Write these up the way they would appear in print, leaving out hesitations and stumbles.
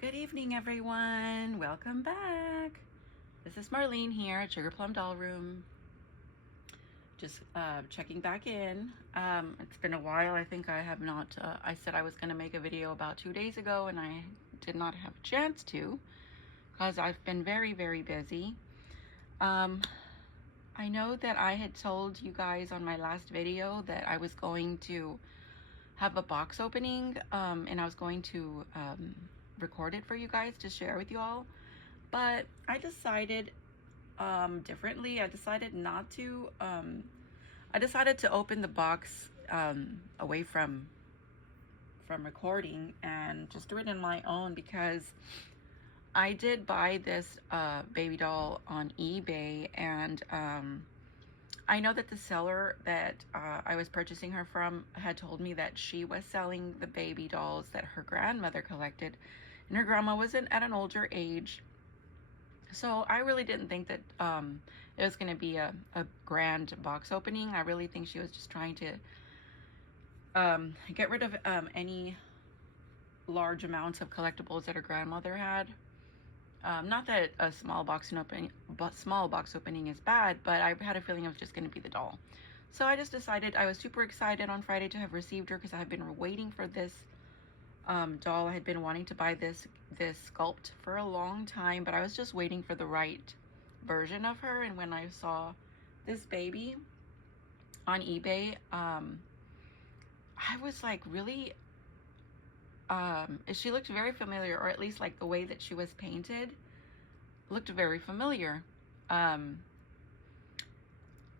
Good evening, everyone. Welcome back. This is Marlene here at Sugar Plum Doll Room. Just checking back in. It's been a while. I think I have not. I said I was going to make a video about 2 days ago, and I did not have a chance to because I've been very, very busy. I know that I had told you guys on my last video that I was going to have a box opening, and I was going to record it for you guys to share with you all, but I decided differently. I decided not to. I decided to open the box away from recording and just do it in my own, because I did buy this baby doll on eBay, and I know that the seller that I was purchasing her from had told me that she was selling the baby dolls that her grandmother collected, and her grandma was at an older age. So I really didn't think that it was going to be a grand box opening. I really think she was just trying to get rid of any large amounts of collectibles that her grandmother had. Not that a small box opening is bad, but I had a feeling it was just going to be the doll. So I just decided, I was super excited on Friday to have received her, because I had been waiting for this doll. I had been wanting to buy this sculpt for a long time, but I was just waiting for the right version of her. And when I saw this baby on eBay, I was like, really, she looked very familiar, or at least like the way that she was painted looked very familiar. I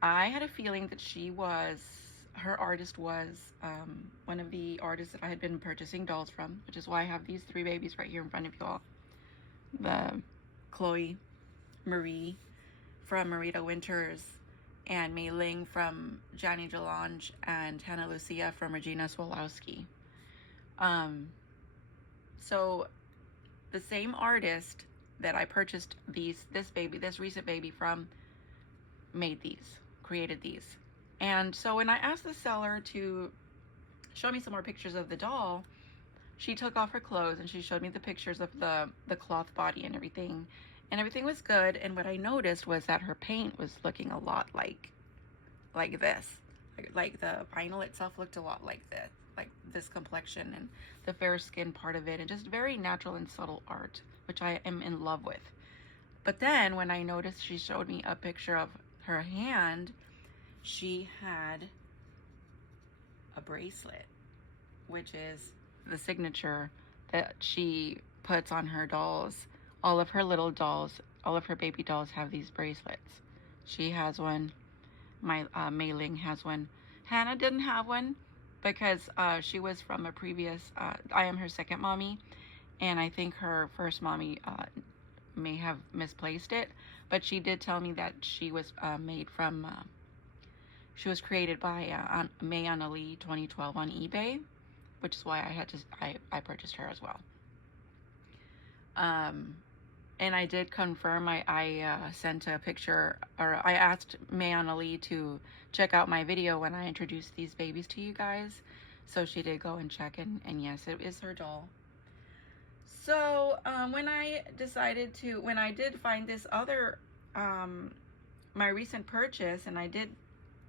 had a feeling that her artist was one of the artists that I had been purchasing dolls from, which is why I have these three babies right here in front of you all. The Chloe Marie from Marita Winters, and Mei Ling from Jani Delange, and Hannah Lucia from Regina Swolowski. So the same artist that I purchased this recent baby from created these. And so when I asked the seller to show me some more pictures of the doll, she took off her clothes and she showed me the pictures of the cloth body and everything was good. And what I noticed was that her paint was looking a lot like this. Like the vinyl itself looked a lot like this complexion and the fair skin part of it, and just very natural and subtle art, which I am in love with. But then when I noticed, she showed me a picture of her hand. She had a bracelet, which is the signature that she puts on her dolls. All of her little dolls, all of her baby dolls have these bracelets. She has one. Mei Ling has one. Hannah didn't have one because she was from a previous, I am her second mommy, and I think her first mommy may have misplaced it, but she did tell me that she was she was created by May Annalie 2012 on eBay, which is why I purchased her as well. And I did confirm. I sent a picture, or I asked May Annalie to check out my video when I introduced these babies to you guys. So she did go and check, and yes, it is her doll. So when I did find this other, my recent purchase, and I did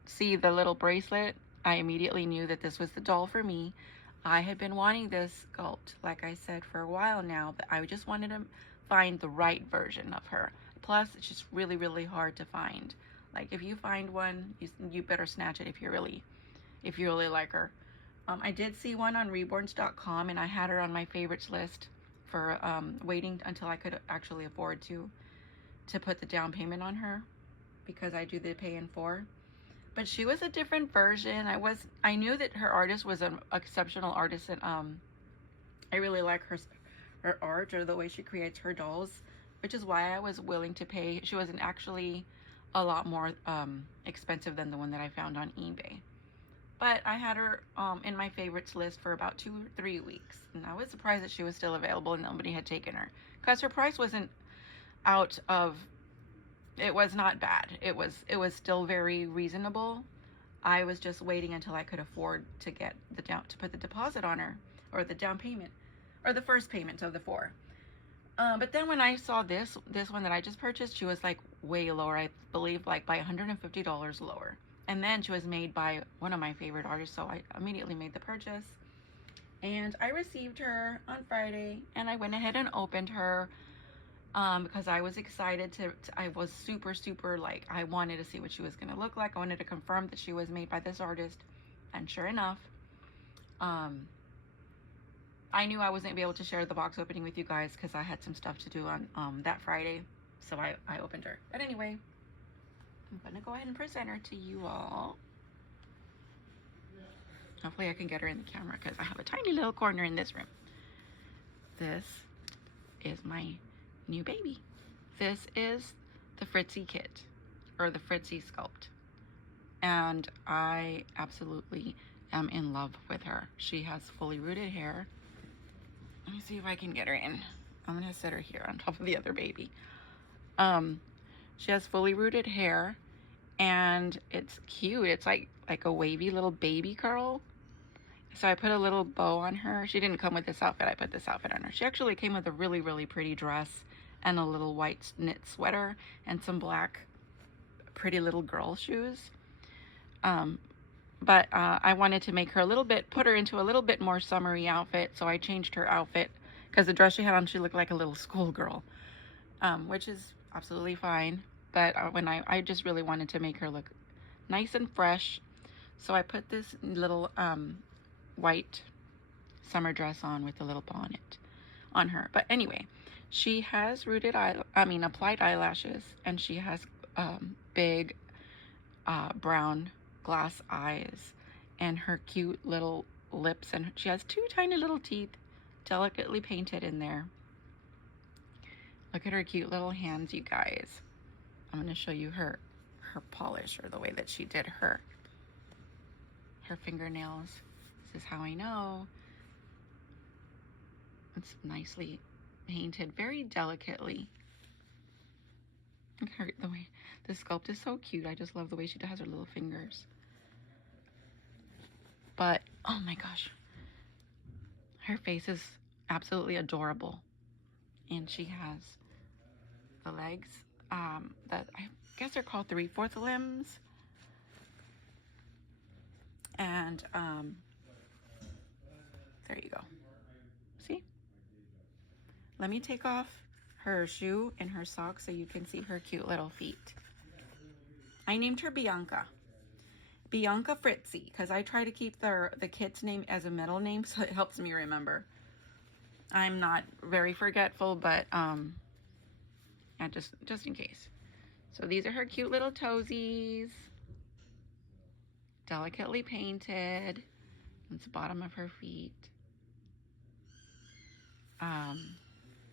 see the little bracelet, I immediately knew that this was the doll for me. I had been wanting this sculpt, like I said, for a while now, but I just wanted to find the right version of her. Plus, it's just really, really hard to find. Like, if you find one, you better snatch it if you really like her. I did see one on reborns.com, and I had her on my favorites list for waiting until I could actually afford to put the down payment on her, because I do the pay in four. But she was a different version. I knew that her artist was an exceptional artist, and I really like her art, or the way she creates her dolls, which is why I was willing to pay. She wasn't actually a lot more expensive than the one that I found on eBay. But I had her in my favorites list for about 2 or 3 weeks, and I was surprised that she was still available and nobody had taken her, because her price wasn't out of, it was not bad. It was still very reasonable. I was just waiting until I could afford to put the deposit on her, or the down payment, or the first payment of the 4. But then when I saw this one that I just purchased, she was like way lower. I believe like by $150 lower. And then she was made by one of my favorite artists, so I immediately made the purchase. And I received her on Friday, and I went ahead and opened her because I was excited I was super like, I wanted to see what she was going to look like. I wanted to confirm that she was made by this artist, and sure enough, I knew I wasn't going to be able to share the box opening with you guys because I had some stuff to do on that Friday, so I opened her. But anyway, I'm going to go ahead and present her to you all. Hopefully I can get her in the camera because I have a tiny little corner in this room. This is my new baby. This is the Fritzy kit, or the Fritzy sculpt. And I absolutely am in love with her. She has fully rooted hair. Let me see if I can get her in. I'm gonna set her here on top of the other baby. She has fully rooted hair, and it's cute. It's like a wavy little baby curl. So I put a little bow on her. She didn't come with this outfit. I put this outfit on her. She actually came with a really pretty dress and a little white knit sweater and some black pretty little girl shoes. But I wanted to make her put her into a little bit more summery outfit. So I changed her outfit because the dress she had on, she looked like a little schoolgirl, which is absolutely fine. But I just really wanted to make her look nice and fresh. So I put this little white summer dress on with a little bonnet on her. But anyway, she has applied eyelashes, and she has big brown glass eyes, and her cute little lips, and she has two tiny little teeth delicately painted in there. Look at her cute little hands, you guys. I'm going to show you her polish, or the way that she did her fingernails. This is how I know. It's nicely painted, very delicately. Look at the way the sculpt is so cute. I just love the way she has her little fingers. But oh my gosh, her face is absolutely adorable. And she has the legs that I guess they're called 3/4 limbs. And there you go. See? Let me take off her shoe and her socks so you can see her cute little feet. I named her Bianca Fritzy, because I try to keep the kid's name as a middle name, so it helps me remember. I'm not very forgetful, but just in case. So these are her cute little toesies, delicately painted. That's the bottom of her feet.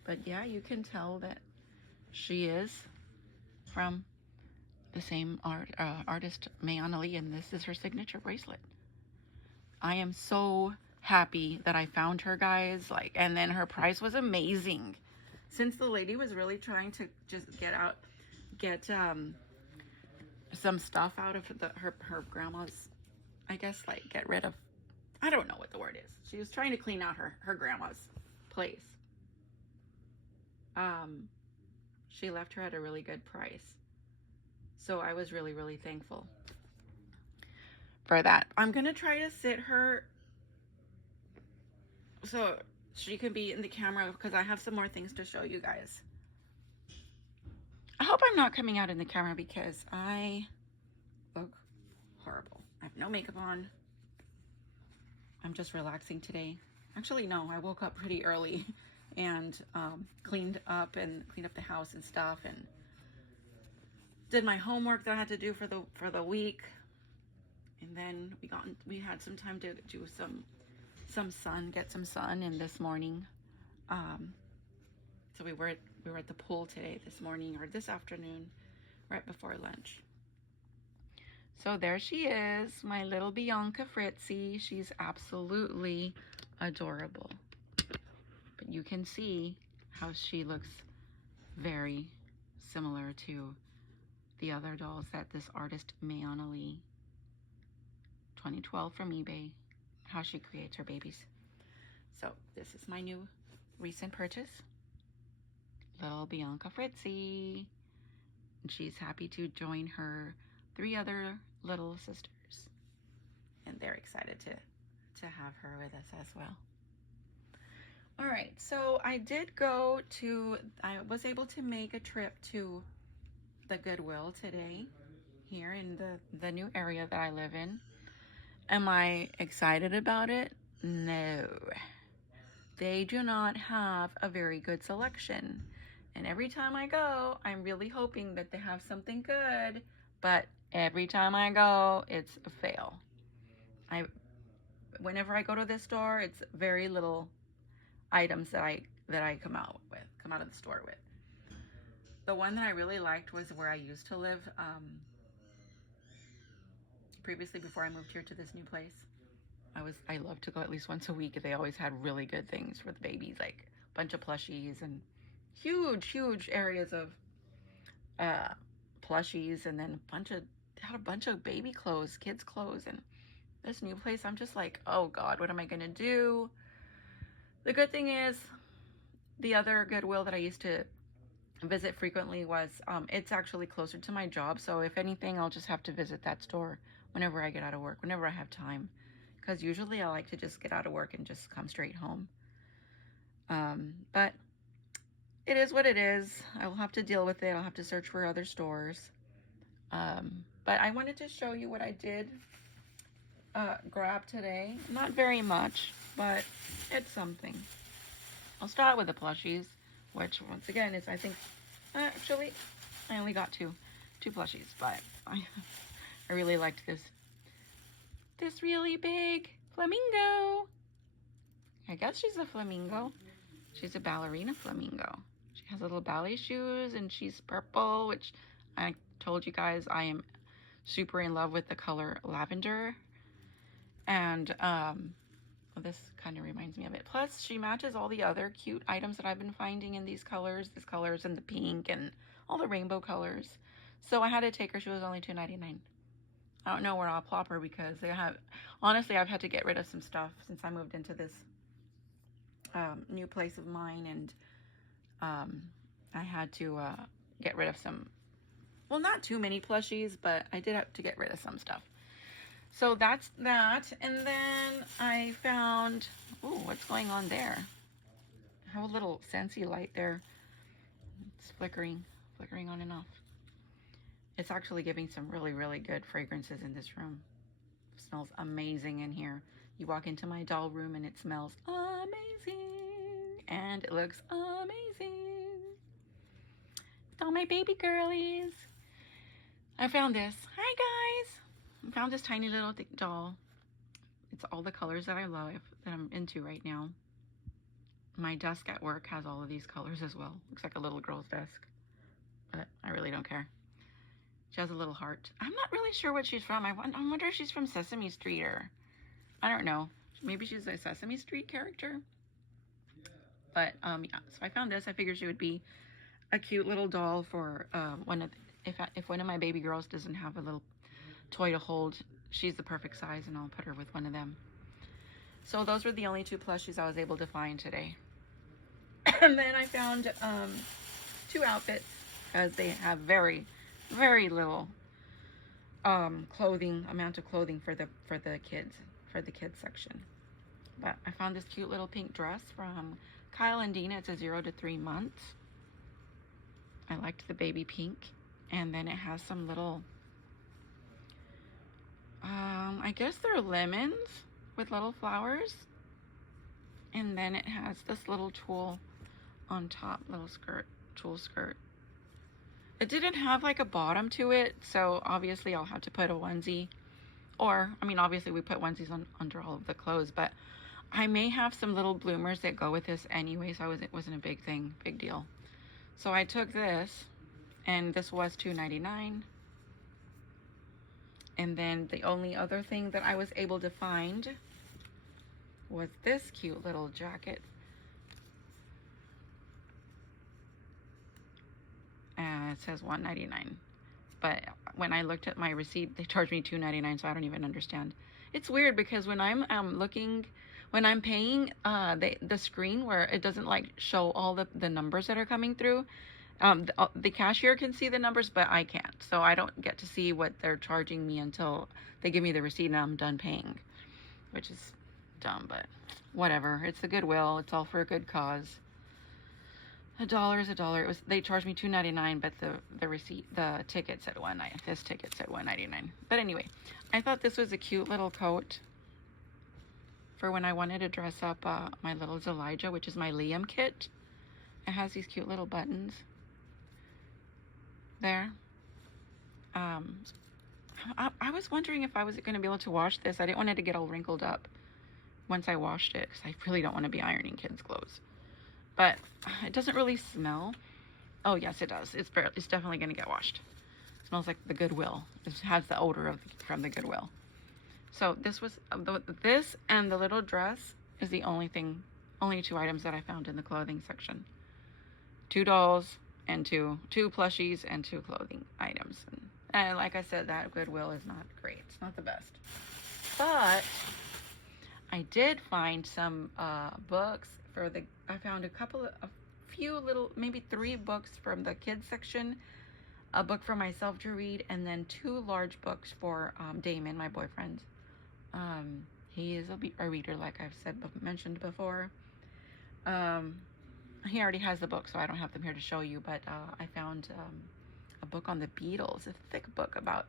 But yeah, you can tell that she is from the same artist, Mayana Lee, and this is her signature bracelet. I am so happy that I found her, guys. And then her price was amazing. Since the lady was really trying to just get some stuff out of her grandma's, I guess, get rid of, I don't know what the word is. She was trying to clean out her grandma's place. She left her at a really good price. So I was really thankful for that. I'm gonna try to sit her so she can be in the camera, because I have some more things to show you guys. I hope I'm not coming out in the camera because I look horrible. I have no makeup on. I'm just relaxing today. Actually, no, I woke up pretty early and cleaned up the house and stuff, and did my homework that I had to do for the week. And then we had some time to do get some sun in this morning. So we were at the pool this morning, or this afternoon, right before lunch. So there she is, my little Bianca Fritzy. She's absolutely adorable. But you can see how she looks very similar to the other dolls that this artist, Mayana Lee, 2012 from eBay, how she creates her babies. So this is my new recent purchase. little Bianca Fritzy. And she's happy to join her 3 other little sisters. And they're excited to have her with us as well. All right, so I was able to make a trip to the Goodwill today here in the new area that I live in. Am I excited about it? No. They do not have a very good selection. And every time I go, I'm really hoping that they have something good, but every time I go, it's a fail. Whenever I go to this store, it's very little items that I come out of the store with. The one that I really liked was where I used to live previously before I moved here to this new place. I love to go at least once a week. They always had really good things for the babies, like a bunch of plushies and huge areas of plushies, and then had a bunch of baby clothes, kids clothes. And this new place, I'm just like, oh God, what am I gonna do? The good thing is, the other Goodwill that I used to visit frequently was, it's actually closer to my job. So if anything, I'll just have to visit that store whenever I get out of work, whenever I have time. Because usually I like to just get out of work and just come straight home. But it is what it is. I will have to deal with it. I'll have to search for other stores. But I wanted to show you what I did grab today. Not very much, but it's something. I'll start with the plushies, which once again is, I think, actually, I only got two plushies, but I really liked this really big flamingo. I guess she's a flamingo. She's a ballerina flamingo. She has little ballet shoes, and she's purple, which I told you guys I am super in love with the color lavender. And this kind of reminds me of it. Plus, she matches all the other cute items that I've been finding in these colors. This colors and the pink and all the rainbow colors. So I had to take her. She was only $2.99. I don't know where I'll plop her because honestly, I've had to get rid of some stuff since I moved into this new place of mine, and I had to get rid of some, well, not too many plushies, but I did have to get rid of some stuff. So that's that. And then I found, ooh, what's going on there? I have a little Scentsy light there. It's flickering on and off. It's actually giving some really good fragrances in this room. It smells amazing in here. You walk into my doll room and it smells amazing. And it looks amazing. With all my baby girlies. I found this. Hi guys. I found this tiny little doll. It's all the colors that I love, that I'm into right now. My desk at work has all of these colors as well. Looks like a little girl's desk, but I really don't care. She has a little heart. I'm not really sure what she's from. I wonder if she's from Sesame Street, or I don't know. Maybe she's a Sesame Street character. But yeah, so I found this. I figured she would be a cute little doll for if one of my baby girls doesn't have a little toy to hold. She's the perfect size, and I'll put her with one of them. So those were the only 2 plushies I was able to find today. And then I found 2 outfits, because they have very little amount of clothing for the kids section. But I found this cute little pink dress from Kyle and Dina. It's a 0 to 3 months. I liked the baby pink. And then it has some little, I guess they're lemons with little flowers. And then it has this little tulle on top, little tulle skirt. It didn't have like a bottom to it, so obviously I'll have to put a onesie. Or, I mean, obviously we put onesies under all of the clothes, but I may have some little bloomers that go with this anyway, so it wasn't a big deal. So I took this, and this was $2.99. And then the only other thing that I was able to find was this cute little jacket. It says $1.99. But when I looked at my receipt, they charged me $2.99, so I don't even understand. It's weird because when I'm looking, when I'm paying, the screen where it doesn't like show all the numbers that are coming through, the cashier can see the numbers, but I can't. So I don't get to see what they're charging me until they give me the receipt and I'm done paying, which is dumb, but whatever. It's the Goodwill. It's all for a good cause. $1 is $1. They charged me $2.99, but the receipt, the ticket said $1.99. This ticket said $1.99. But anyway, I thought this was a cute little coat for when I wanted to dress up my little Elijah, which is my Liam kit. It has these cute little buttons there. I was wondering if I was going to be able to wash this. I didn't want it to get all wrinkled up once I washed it, because I really don't want to be ironing kids' clothes. But it doesn't really smell. Oh yes, it does. It's definitely going to get washed. It smells like the Goodwill. It has the odor from the Goodwill. So this was this and the little dress is the only two items that I found in the clothing section. 2 dolls and two plushies and 2 clothing items. And like I said, that Goodwill is not great. It's not the best. But I did find some books for I found a few little, maybe 3 books from the kids section, a book for myself to read, and then 2 large books for Damon, my boyfriend. He is a reader, like I've mentioned before. He already has the book, so I don't have them here to show you, but I found a book on the Beatles, a thick book about,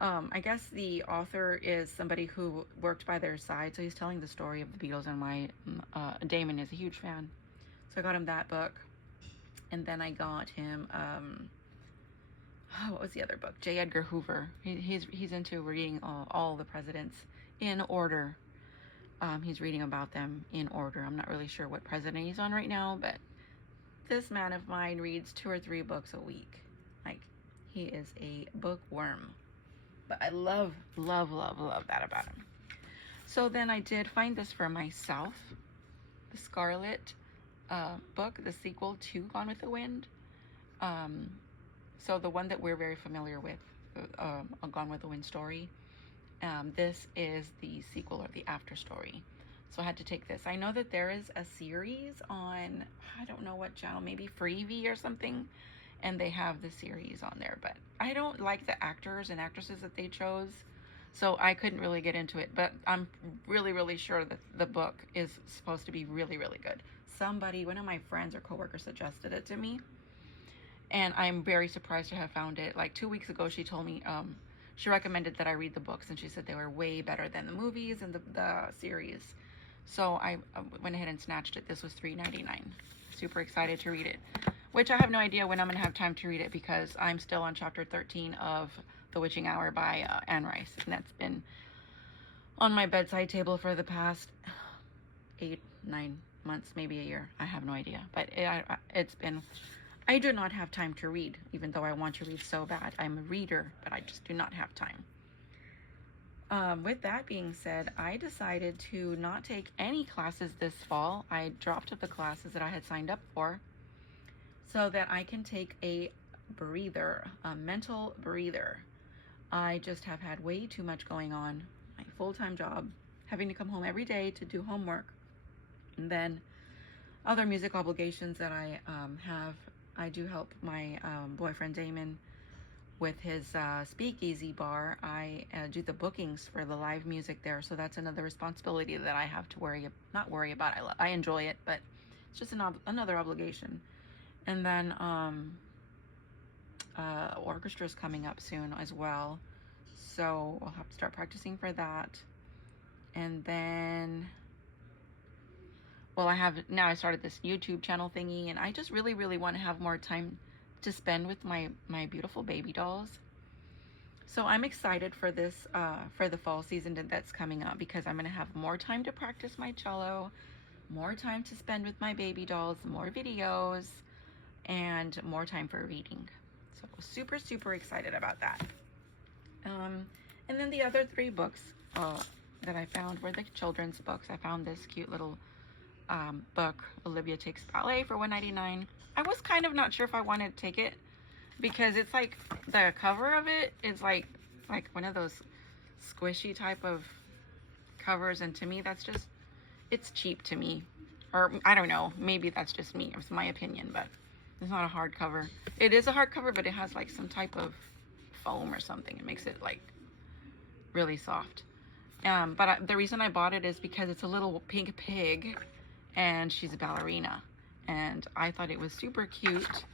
I guess the author is somebody who worked by their side, so he's telling the story of the Beatles and why Damon is a huge fan. So I got him that book, and then I got him, what was the other book? J. Edgar Hoover. He's into reading all the presidents in order. He's reading about them in order. I'm not really sure what president he's on right now, but this man of mine reads 2 or 3 books a week. Like, he is a bookworm. But I love, love, love, love that about him. So then I did find this for myself. The Scarlet book, the sequel to Gone with the Wind. So the one that we're very familiar with, a Gone with the Wind story. This is the sequel or the after story. So I had to take this. I know that there is a series on, I don't know what channel, maybe Freevee or something, and they have the series on there, but I don't like the actors and actresses that they chose, so I couldn't really get into it. But I'm really, really sure that the book is supposed to be really, really good. One of my friends or coworkers suggested it to me, and I'm very surprised to have found it. Like 2 weeks ago, she told me, she recommended that I read the books, and she said they were way better than the movies and the series. So I went ahead and snatched it. This was $3.99. Super excited to read it, which I have no idea when I'm going to have time to read it, because I'm still on chapter 13 of The Witching Hour by Anne Rice, and that's been on my bedside table for the past 8-9 months, maybe a year. I have no idea, but it's been... I do not have time to read, even though I want to read so bad. I'm a reader, but I just do not have time. With that being said, I decided to not take any classes this fall. I dropped the classes that I had signed up for so that I can take a breather, a mental breather. I just have had way too much going on. My full-time job, having to come home every day to do homework, and then other music obligations that I have. I do help my boyfriend Damon with his speakeasy bar. I do the bookings for the live music there, so that's another responsibility that I have to not worry about. I enjoy it, but it's just another obligation. And then orchestra's coming up soon as well, so I'll have to start practicing for that. And then, well, I started this YouTube channel thingy, and I just really, really want to have more time to spend with my beautiful baby dolls. So I'm excited for this, for the fall season that's coming up, because I'm going to have more time to practice my cello, more time to spend with my baby dolls, more videos, and more time for reading. So super, super excited about that. And then the other 3 books that I found were the children's books. I found this cute little book, Olivia Takes Ballet, for $1.99. I was kind of not sure if I wanted to take it, because it's like the cover of it is like one of those squishy type of covers, and to me that's just it's cheap to me. Or I don't know, maybe that's just me. It's my opinion, but it's not a hardcover. It is a hardcover, but it has like some type of foam or something. It makes it like really soft. The reason I bought it is because it's a little pink pig and she's a ballerina. And I thought it was super cute.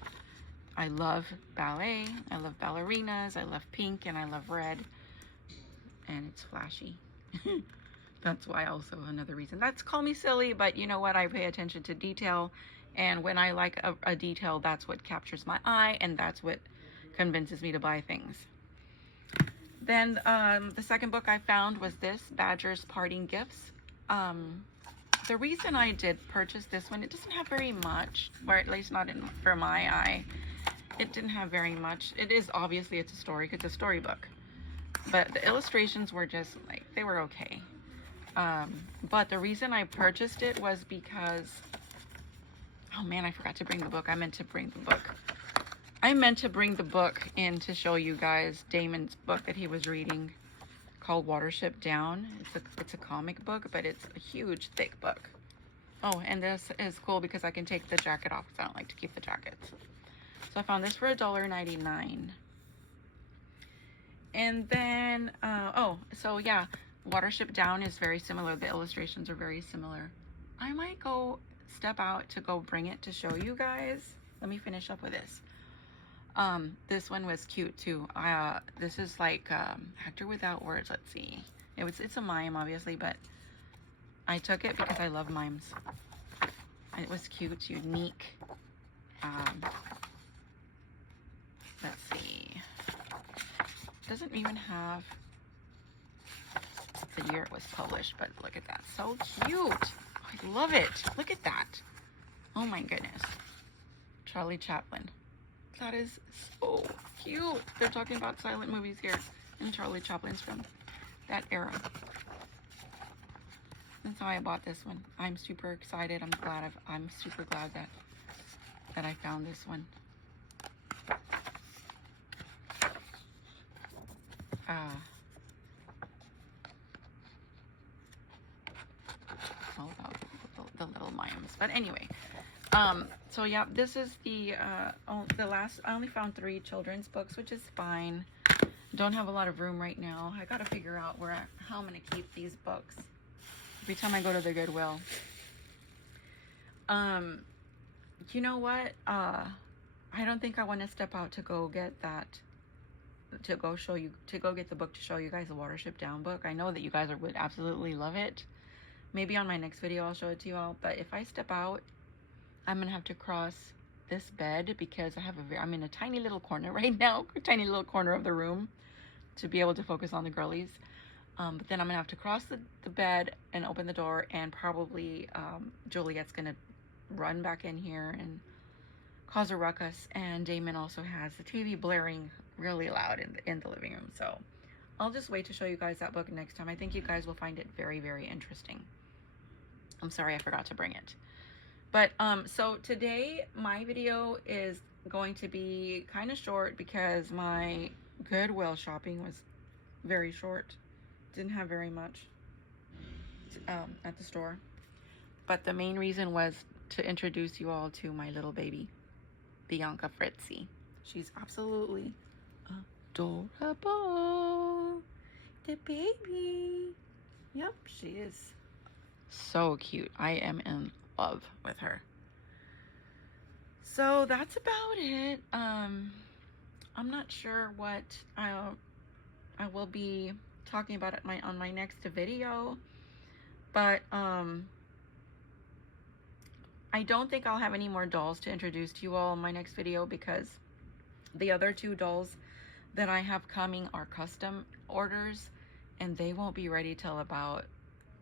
I love ballet, I love ballerinas, I love pink, and I love red. And it's flashy. That's why also another reason. That's call me silly, but you know what? I pay attention to detail. And when I like a detail, that's what captures my eye, and that's what convinces me to buy things. Then the second book I found was this, Badger's Parting Gifts. The reason I did purchase this one, it doesn't have very much, or at least not for my eye. It didn't have very much. It is obviously, it's a story, it's a storybook. But the illustrations were just like, they were okay. But the reason I purchased it was because, oh man, I forgot to bring the book. I meant to bring the book in to show you guys Damon's book that he was reading called Watership Down. It's a comic book, but it's a huge, thick book. Oh, and this is cool because I can take the jacket off because I don't like to keep the jackets. So I found this for $1.99. And then, so yeah, Watership Down is very similar. The illustrations are very similar. I might go step out to go bring it to show you guys. Let me finish up with this. This one was cute too. This is like Actor Without Words. Let's see. It's a mime, obviously, but I took it because I love mimes. And it was cute, unique. Let's see. It doesn't even have the year it was published, but look at that. So cute. I love it. Look at that. Oh my goodness. Charlie Chaplin. That is so cute. They're talking about silent movies here, and Charlie Chaplin's from that era. That's how I bought this one. I'm super excited. I'm super glad that I found this one. It's all about the little mimes. But anyway, so yeah, this is the last. I only found 3 children's books, which is fine. Don't have a lot of room right now. I gotta figure out how I'm gonna keep these books every time I go to the Goodwill. You know what? I don't think I want to step out to go get that. To go get the book to show you guys the Watership Down book. I know that you guys would absolutely love it. Maybe on my next video I'll show it to you all. But if I step out, I'm gonna have to cross this bed because I'm in a tiny little corner right now, a tiny little corner of the room to be able to focus on the girlies. But then I'm gonna have to cross the bed and open the door, and probably Juliet's gonna run back in here and cause a ruckus. And Damon also has the TV blaring really loud in the living room. So I'll just wait to show you guys that book next time. I think you guys will find it very, very interesting. I'm sorry I forgot to bring it. But so today my video is going to be kind of short because my Goodwill shopping was very short. Didn't have very much at the store. But the main reason was to introduce you all to my little baby, Bianca Fritzy. She's absolutely adorable. The baby. Yep, she is so cute. I am in love with her. So that's about it. I'm not sure what I will be talking about on my next video, but I don't think I'll have any more dolls to introduce to you all in my next video because the other 2 dolls that I have coming are custom orders, and they won't be ready till about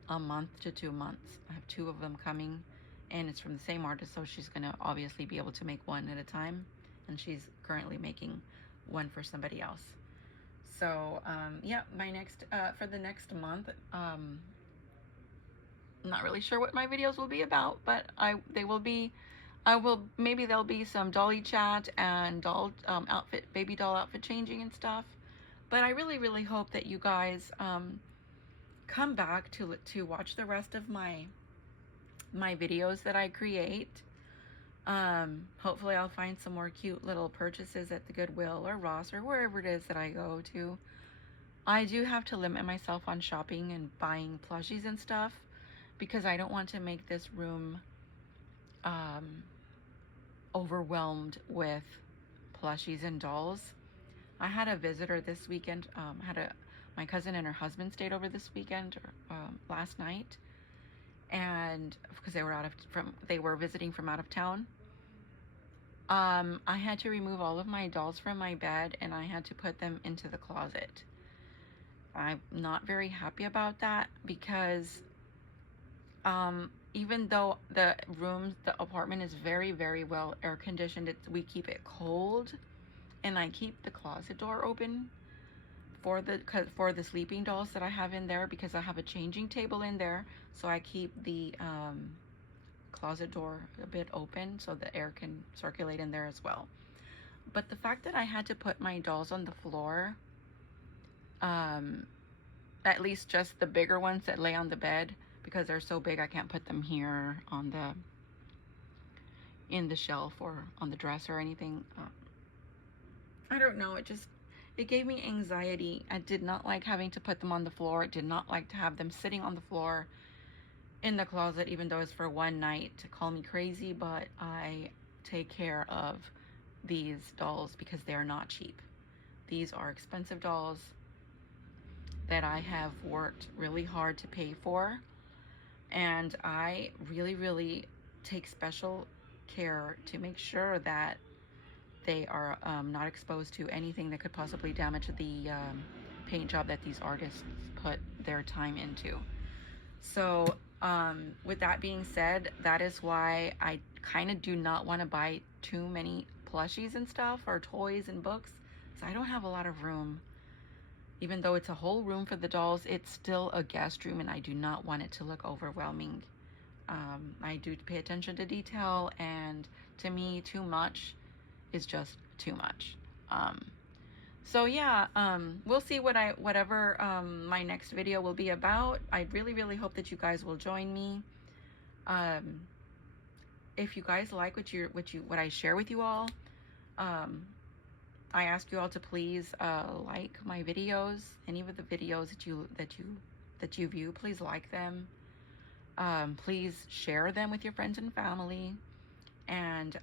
a month to 2 months. I have 2 of them coming, and it's from the same artist, so she's gonna obviously be able to make one at a time, and she's currently making one for somebody else. So yeah, my next for the next month, I'm not really sure what my videos will be about, but maybe there'll be some dolly chat and baby doll outfit changing and stuff. But I really, really hope that you guys come back to watch the rest of my my videos that I create. Hopefully I'll find some more cute little purchases at the Goodwill or Ross or wherever it is that I go to. I do have to limit myself on shopping and buying plushies and stuff because I don't want to make this room overwhelmed with plushies and dolls. I had a visitor this weekend. My cousin and her husband stayed over this weekend, last night, and because they were visiting from out of town. I had to remove all of my dolls from my bed and I had to put them into the closet. I'm not very happy about that because even though the apartment is very, very well air conditioned, we keep it cold, and I keep the closet door open for the sleeping dolls that I have in there because I have a changing table in there, so I keep the closet door a bit open so the air can circulate in there as well. But the fact that I had to put my dolls on the floor, at least just the bigger ones that lay on the bed, because they're so big I can't put them here in the shelf or on the dresser or anything. I don't know, it gave me anxiety. I did not like having to put them on the floor. I did not like to have them sitting on the floor in the closet, even though it's for one night. To call me crazy, but I take care of these dolls because they are not cheap. These are expensive dolls that I have worked really hard to pay for, and I really, really take special care to make sure that they are not exposed to anything that could possibly damage the paint job that these artists put their time into. So with that being said, that is why I kind of do not want to buy too many plushies and stuff or toys and books, so I don't have a lot of room. Even though it's a whole room for the dolls, it's still a guest room, and I do not want it to look overwhelming. I do pay attention to detail, and to me, too much is just too much. So yeah, we'll see whatever my next video will be about. I really, really hope that you guys will join me. If you guys like what I share with you all, I ask you all to please like my videos. Any of the videos that you view, please like them. Please share them with your friends and family, and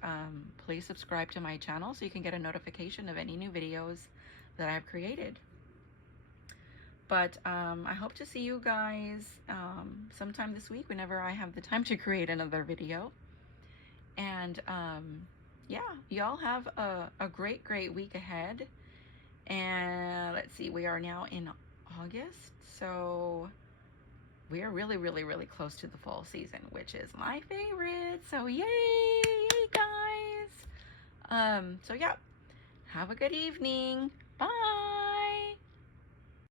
please subscribe to my channel so you can get a notification of any new videos that I've created. But I hope to see you guys sometime this week whenever I have the time to create another video. And yeah, y'all have a great, great week ahead. And let's see, we are now in August, so we are really, really, really close to the fall season, which is my favorite. So yay, guys. So yeah, have a good evening. Bye.